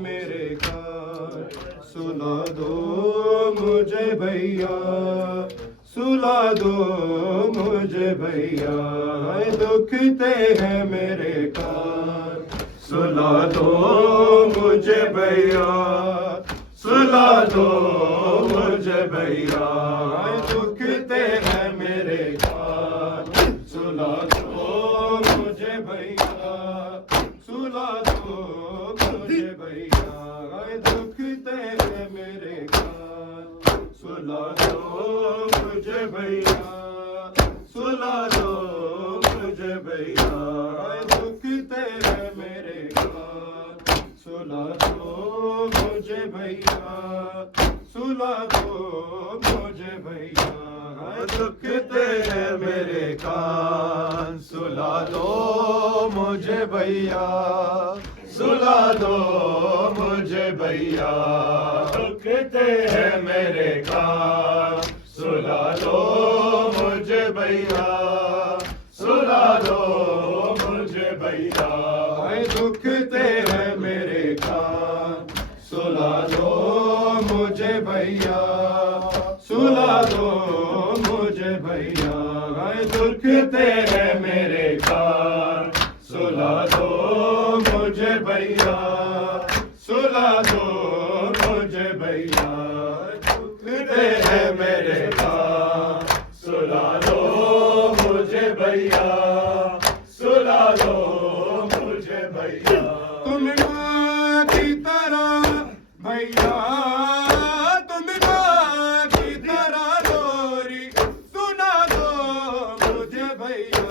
मेरे का सुला दो मुझे भैया, सुला दो मुझे भैया, दुखते हैं मेरे कान, सुला दो मुझे भैया, सुला दो मुझे भैया, दुखते हैं मेरे कान, सुला दो मुझे भैया, सुला दो मुझे भैया, दुखते हैं मेरे कान, सुला दो मुझे भैया, सुला दो मुझे भैया, दुखते हैं मेरे कान, सुला दो मुझे भैया, सुला दो मुझे भैया, दुखते हैं मेरे कान, सुला दो मुझे भैया, सुला दो मुझे भैया, दुखते हैं मेरे कान, सुला दो मुझे भैया, सुला दो मुझे भैया, दुखते हैं मेरे कान, सुला दो मुझे भैया, सुला दो मुझे भैया, दुखते हैं मेरे कान, सुला दो मुझे भैया, सुला दो मुझे भैया, दुखते हैं मेरे कान, सुला दो मुझे भैया, सुला दो मुझे भैया। तुम माँ की तरह भैया, तुम माँ की तरह लोरी सुना दो मुझे भैया,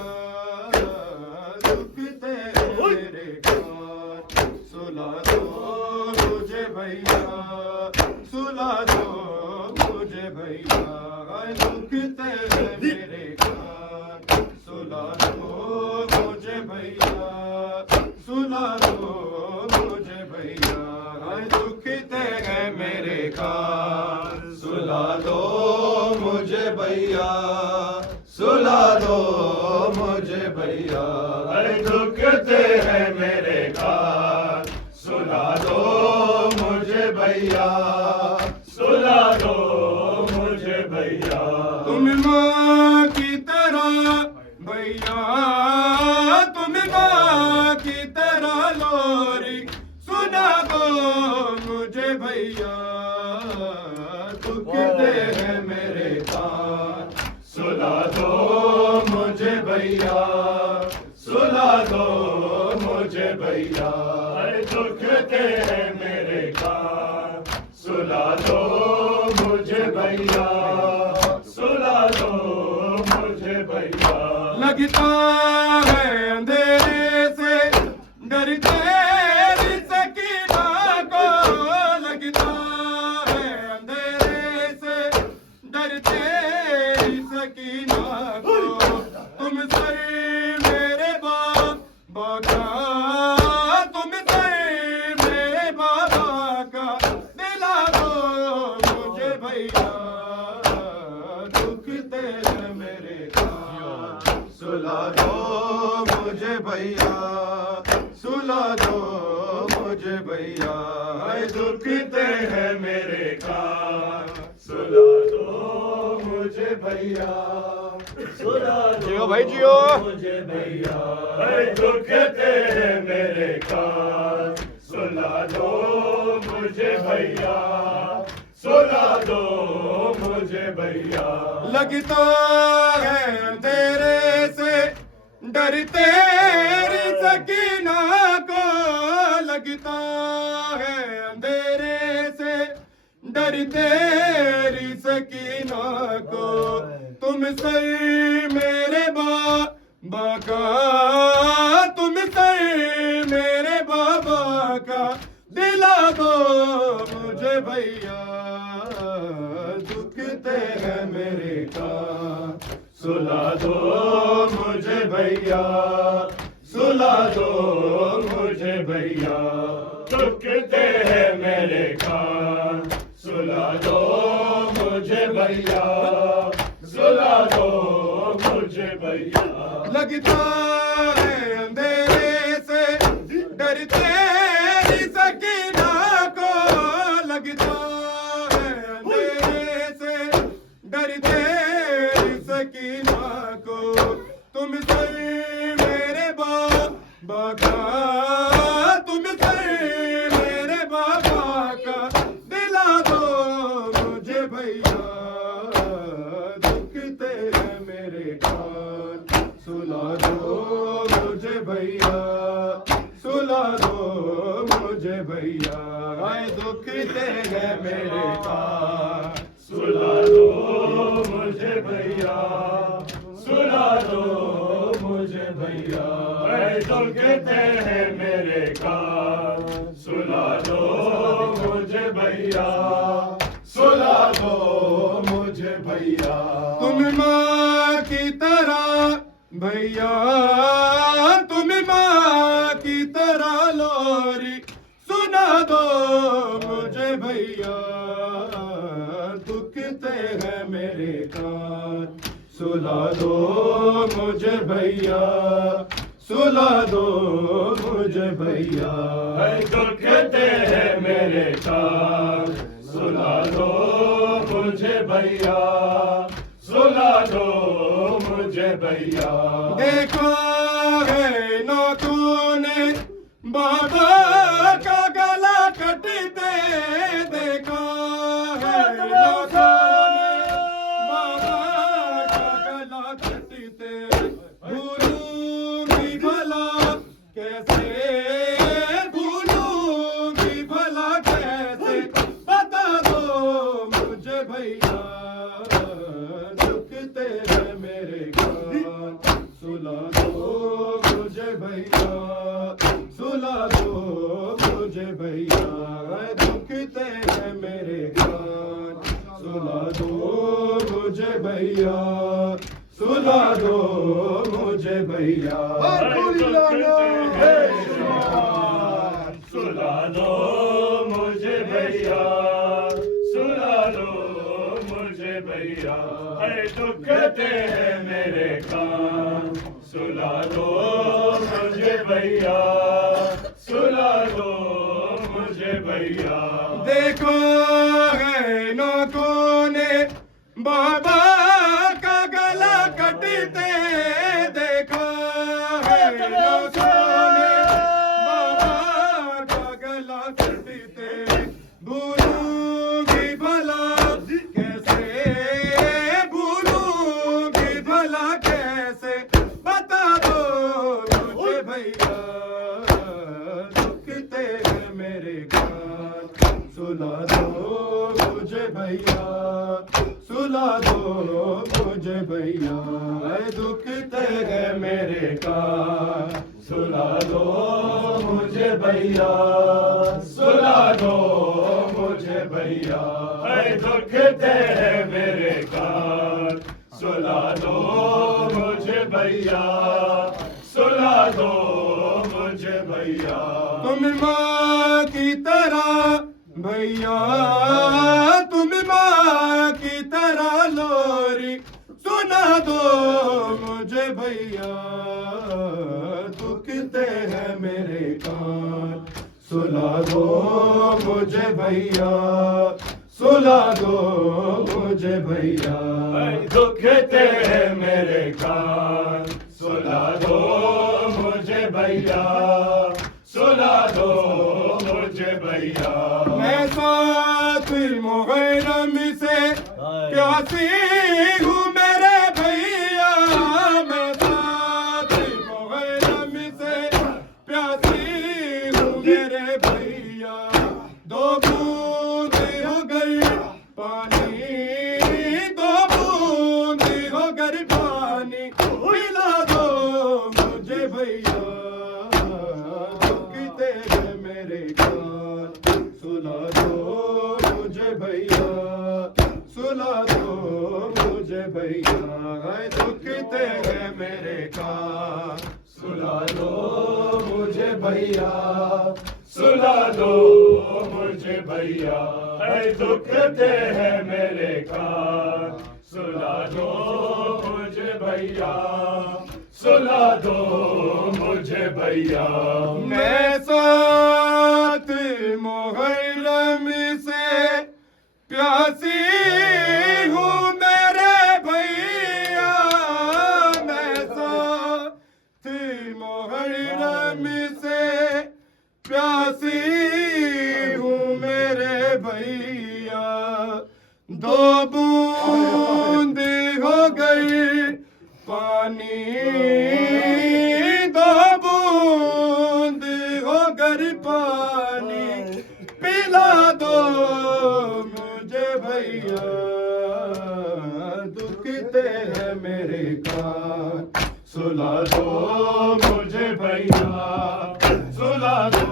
दुखते हैं मेरे कान, सुला दो मुझे भैया, सुला दो मुझे भैया, दुखते हैं मेरे कान, सुला दो मुझे भैया, सुला दो मुझे भैया, दुखते हैं मेरे कान, सुला दो मुझे भैया, सुला दो मुझे भैया, दुखते हैं मेरे कान, सुला दो मुझे भैया, सुला दो मुझे भैया। तुम माँ की तरह भैया, तुम माँ की तरह लोरी सुना दो मुझे भैया, दुखते हैं मेरे कान, सुला दो मुझे भैया, सुला दो मुझे भैया, दुखते हैं मेरे कान, सुला दो मुझे भैया, सुला दो मुझे भैया। लगता है अंधेरे से डरते सकीना को, लगता है अंधेरे से डरते सकीना को, तुम सर मेरे बाबा का, तुम सर मेरे बाबा का, दिला दो मुझे भैया, दुखते हैं मेरे कान, सुला दो मुझे भैया, सुला दो मुझे भैया, दुखते हैं मेरे कान, सुला दो मुझे भैया, सुला दो भाई जियो मुझे भैया, दुखते हैं मेरे कान, सुला दो मुझे भैया, सुला दो मुझे भैया। लगता है अंधेरे से डर तेरी सकीना को, लगता है अंधेरे से डर तेरी सकीना को। तुम सर मेरे बाबा का, तुम सर मेरे बाबा का दिला दो मुझे भैया। दुखते हैं मेरे कान सुला दो मुझे भैया, सुला दो मुझे भैया। दुखते हैं मेरे कान सुला दो मुझे भैया, सुला दो मुझे भैया। लगता है अंधेरे से डर तेरी सकीना को, लगता है अंधेरे से डर तेरी सकीना को। तुम सर मेरे बाबा का, तुम सर मेरे बाबा का दिला दो मुझे भैया। दुखते हैं मेरे कान सुला दो मुझे भैया, सुला दो मुझे भैया। आए दुखते हैं मेरे कान सुला दो मुझे भैया, सुला दो मुझे भैया। आए दुखते हैं मेरे कान सुला दो मुझे भैया, सुला दो मुझे भैया। तुम माँ की तरह भैया, तुम माँ की तरह लोरी सुना दो मुझे भैया। दुखते हैं मेरे कान सुला दो मुझे भैया, सुला दो मुझे भैया। दुखते हैं मेरे कान सुला दो मुझे भैया, सुला दो मुझे भैया। देखो है नौकों ने बाबा का गला कटते, देखा है नौकों ने बाबा का गला कटते। भूलूंगी भला कैसे, भूलूंगी भला कैसे, बता दो मुझे भैया। दुखते हैं मेरे कान सुला दो मुझे भैया, सुला दो मुझे भैया। दुखते हैं मेरे कान सुला दो मुझे भैया, सुला दो मुझे भैया। सुला दो मुझे भैया, सुला दो मुझे भैया। दुखते हैं मेरे कान सुला दो मुझे भैया, सुला दो मुझे भैया। देखो है नौकों ने बाबा का गला कटते, देखो है नौकों ने बाबा का गला कटते। भूलूंगी भला कैसे, भूलूंगी भला कैसे, बता दो मुझे भैया। दुखते हैं मेरे कान सुला दो मुझे भैया, सुला दो मुझे भैया। दुखते हैं मेरे कान सुला दो मुझे भैया, सुला दो मुझे भैया। दुखते हैं मेरे कान सुला दो मुझे भैया, सुला दो मुझे भैया। तुम माँ की तरह भैया, तुम माँ की तरह लोरी सुना दो मुझे भैया। दुखते हैं मेरे कान सुला दो मुझे भैया, सुला दो मुझे भैया। दुखते हैं मेरे कान सुला दो मुझे भैया, सुला दो मुझे भैया। मैं साथ मोहर पानी पिला दो मुझे भैया दुखते हैं मेरे कान सुला दो मुझे भैया सुला दो मुझे भैया दुखते हैं मेरे कान सुला दो मुझे भैया सुला दो मुझे भैया दुखते हैं मेरे कान सुला दो मुझे भैया सुला दो मुझे भैया मैं साथ मुहर्रम से प्यासी हूँ मेरे भैया मैं साथ मुहर्रम से प्यासी हूँ मेरे भैया दो बूंद हो गई पानी दो बूंद हो गई पानी पिला दो मुझे भैया दुखते हैं मेरे कान सुला दो मुझे भैया सुला दो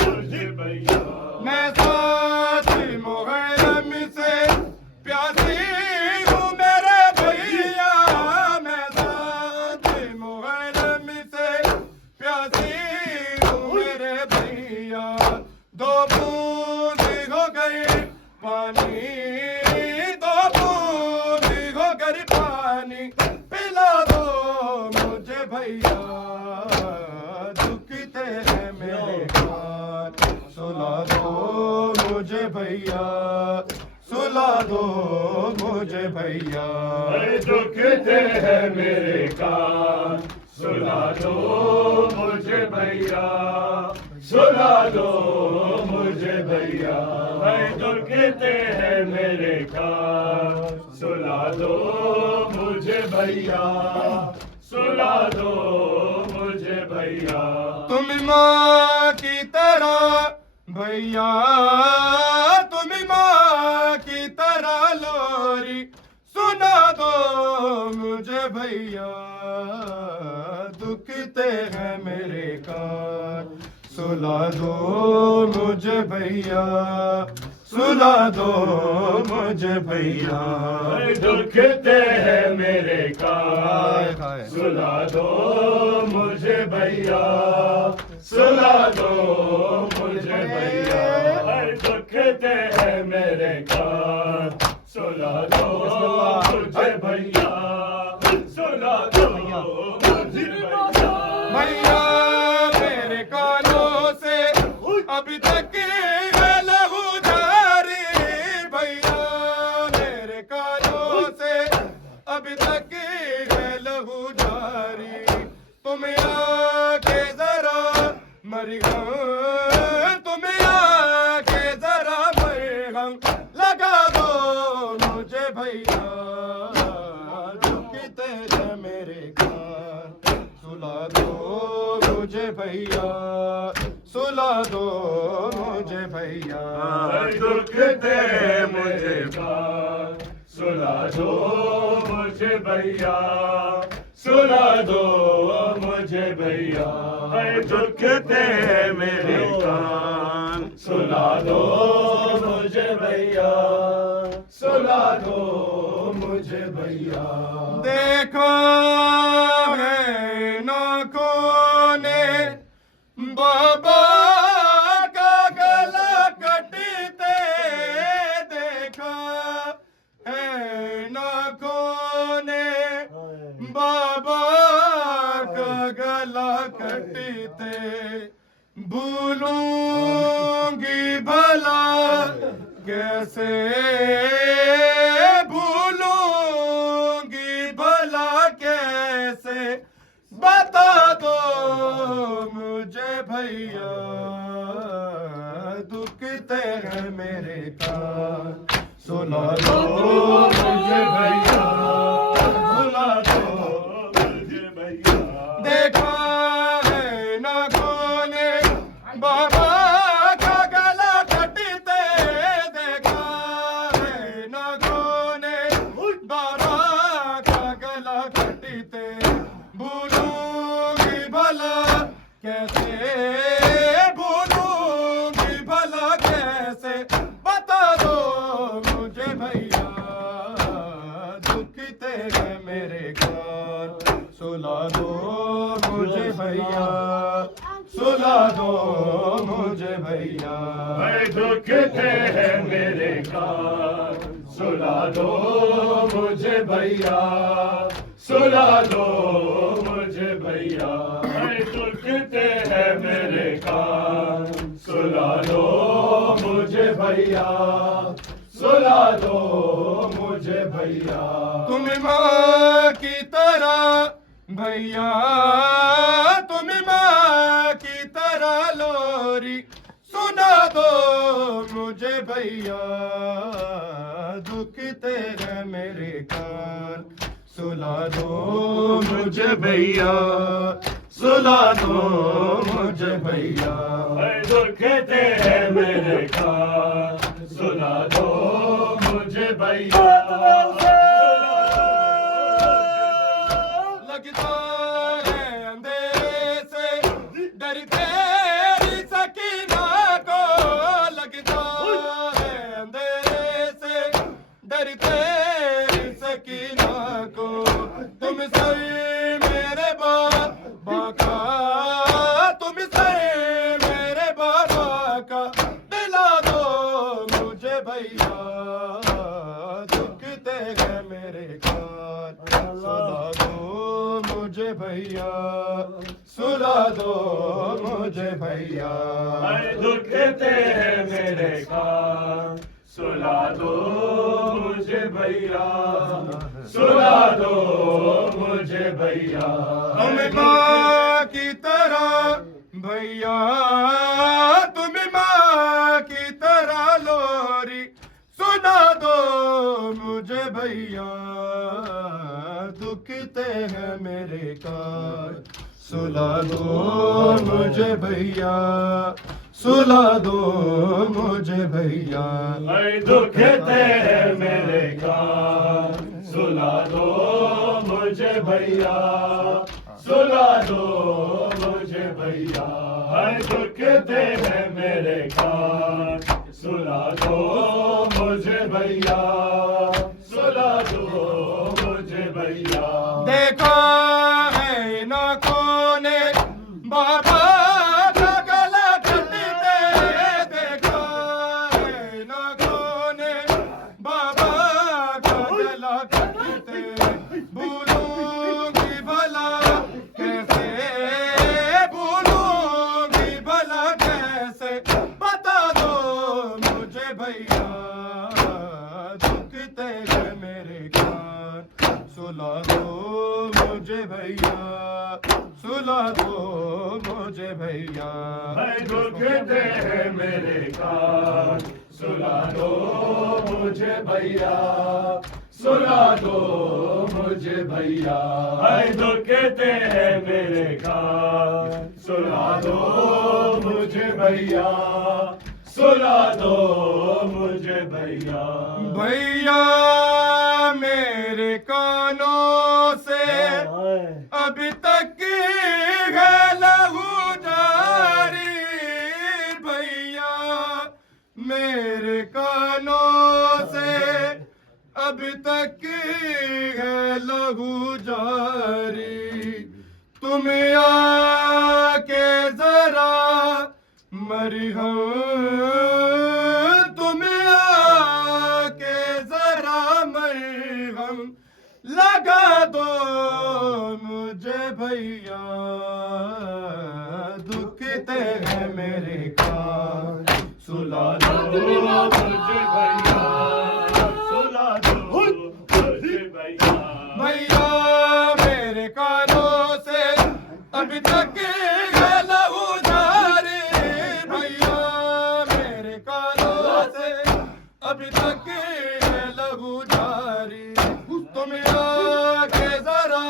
मुझे भैया मैं साथ मुहर्रम से प्यासी हूँ मेरे भैया मैं साथ मुहर्रम से प्यासी हूँ मेरे भैया दो बूंद हो गई पानी दो बूंद हो गई पानी पिला दो मुझे भैया दुखते हैं मेरे कान सुला दो मुझे भैया सुला दो मुझे भैया दुखते हैं मेरे कान सुला दो मुझे भैया सुला दो मुझे भैया दुखते हैं मेरे कान सुला दो मुझे भैया सुला दो मुझे भैया तुम माँ की तरह भैया तुम माँ की तरह लोरी सुना दो मुझे भैया दुखते हैं मेरे कान सुला दो मुझे भैया सुला दो मुझे भैया दुखते हैं मेरे कान सुला दो मुझे भैया सुला दो मुझे भैया दुखते हैं मेरे कान सुला दो मुझे भैया सुला दो मुझे भैया मेरे कानों से अभी तक है लहू जारी भैया मेरे कानों से अभी तक है लहू जारी तुम आके जरा मरहम तुम आके जरा मरहम लगा दो मुझे भैया दुखते हैं मेरे कान सुला दो मुझे भैया सुला दो मुझे भैया दुखते मुझे कान सुला दो मुझे भैया सुला दो मुझे भैया दुखते मेरे कान सुला दो मुझे भैया सुला दो मुझे भैया देखो है नौकों ने बाबा का गला कटते देखा है नौकों ने बाबा का गला कटते भूलूंगी भला कैसे भूलूंगी भला कैसे बता दो मुझे भैया दुखते हैं मेरे कान सुला दो मुझे भैया सुला दो मुझे भैया देखा है ना कोने बाबा का गला कटते देखा है ना कोने बाबा का भला घटते, भूलूंगी भला कैसे, भूलूंगी भला कैसे, बता दो मुझे भैया दुख तेरे मेरे कान, सुला दो मुझे भैया, सुला दो मुझे भैया, दुखते हैं मेरे कान, सुला दो मुझे भैया, सुला दो मुझे भैया, दुखते हैं मेरे कान, सुला दो मुझे भैया, सुला दो मुझे भैया। तुम माँ की तरह भैया, तुम माँ की तरह लोरी सुना दो मुझे भैया, दुख तेरे मेरे कान, सुला दो मुझे भैया, सुला दो मुझे भैया, दुखते हैं मेरे कान, सुला दो मुझे भैया। लगता है अंधेरे से डरते तेरी सकीना को, लगता है अंधेरे से डरते तेरी सकीना को, तुम सही मेरे बाबा का, तुम सही मेरे बाबा का, दिला दो मुझे भैया दुख तेरे मेरे कान, सुला दो मुझे भैया, सुला दो मुझे भैया, दुखते हैं मेरे कान, सुला दो मुझे भैया, सुला दो मुझे भैया। तुम माँ की तरह भैया, तुम माँ की तरह लोरी सुना दो मुझे भैया, दुखते हैं मेरे कान, सुला दो मुझे भैया, सुला दो मुझे भैया, दुखते हैं मेरे कान, सुला दो मुझे भैया, सुला दो मुझे भैया, दुखते हैं मेरे कान, सुला दो मुझे भैया, सुला दो मुझे भैया। देखा है इन आँखों ने बाबा का गला घटते, देखा है इन आँखों ने बाबा का गला घटते, भूलूंगी भला कैसे, भूलूंगी भला कैसे, बता दो मुझे भैया दुख तेरे मेरे कान, सुला दो मुझे भैया, सुला दो मुझे भैया, दुखते हैं मेरे कान, सुला दो मुझे भैया, सुला दो मुझे भैया, दुखते हैं मेरे कान, सुला दो मुझे भैया, सुला दो मुझे भैया। भैया मेरे कानों से अभी तक है लहू जारी, भैया मेरे कानों से अभी तक है लहू जारी, तुम आके जरा मरहम, तुम आके जरा मरहम लगा दो मुझे भैया, दुखते हैं मेरे कान, सुला दो मुझे भैया, सुला दो मुझे भैया, भैया मेरे कानों से अभी तक है लहू जारी, भैया मेरे कानों से अभी तक है लहू जारी, तुम आके जरा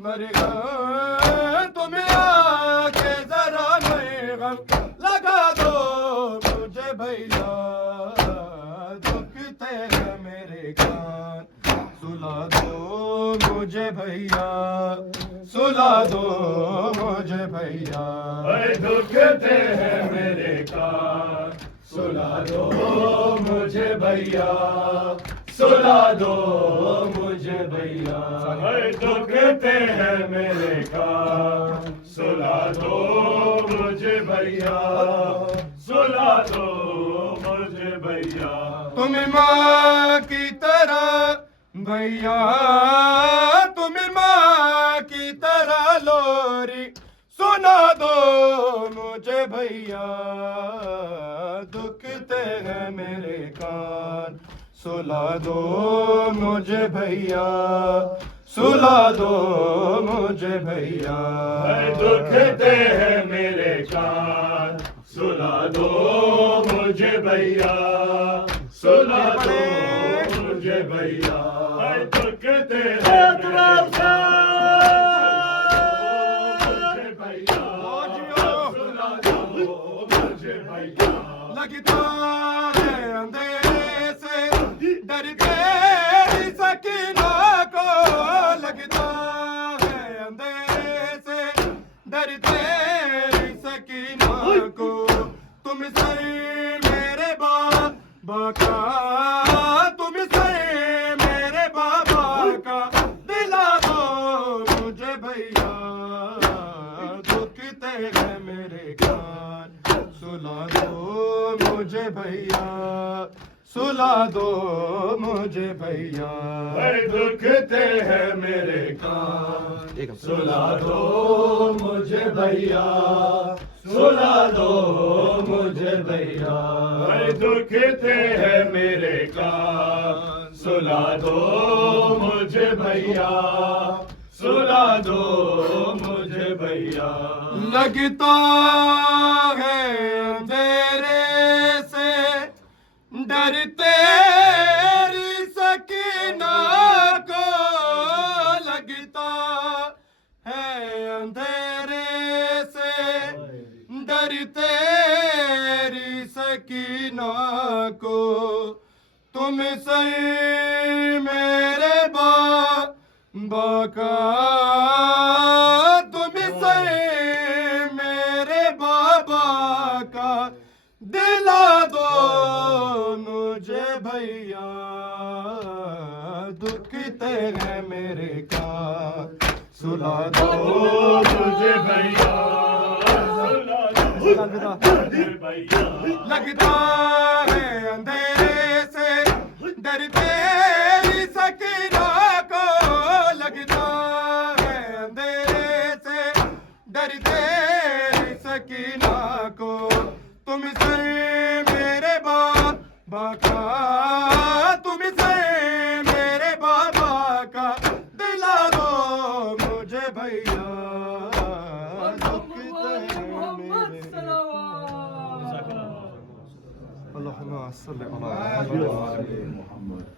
मरहम, तुम आके जरा मरहम लगा दो मुझे भैया, दुखते हैं मेरे कान, सुला दो मुझे मुझे भैया सुला दो मुझे भैया दुखते हैं मेरे कान सुला दो मुझे भैया सुला दो मुझे भैया दुखते हैं मेरे कान सुला दो मुझे भैया सुला दो मुझे भैया तुम माँ की तरह भैया तुम माँ की तरह लोरी सुना दो मुझे भैया दुखते हैं मेरे कान सुला दो मुझे भैया सुला दो मुझे भैया दुखते हैं मेरे कान सुला दो मुझे भैया सुला दो मुझे भैया दुखते हैं मेरे कान भैया सुला दो मुझे भैया लगता है अंधेरे से डर तेरी सकीना को लगता है अंधेरे से डर तेरी सकीना को तुम सर मेरे बाबा का तुम सर मेरे बाबा का दिला दो मुझे भैया दुखते हैं मेरे कान सुला दो मुझे भैया सुला दो मुझे भैया दुखते हैं मेरे कान सुला दो मुझे भैया सुला दो मुझे भैया दुखते हैं मेरे कान सुला दो मुझे भैया सुला दो मुझे भैया लगता है अंधेरे से डर तेरी सकीना को लगता है अंधेरे से डर तेरी सकीना को तुम सही मेरे बाबा का तुम सही मेरे बाबा का दिला दो मुझे भैया दुखते हैं मेरे कान सुला दो मुझे भैया सुला दो मुझे भैया लगता है अंधेरे से डर तेरी सकीना को लगता है अंधेरे से डर तेरी सकीना को तुम से मेरे बाबा का तुम से मेरे बाबा का दिला दो मुझे भैया अल्लाहुम्मा सल्ली अला मुहम्मद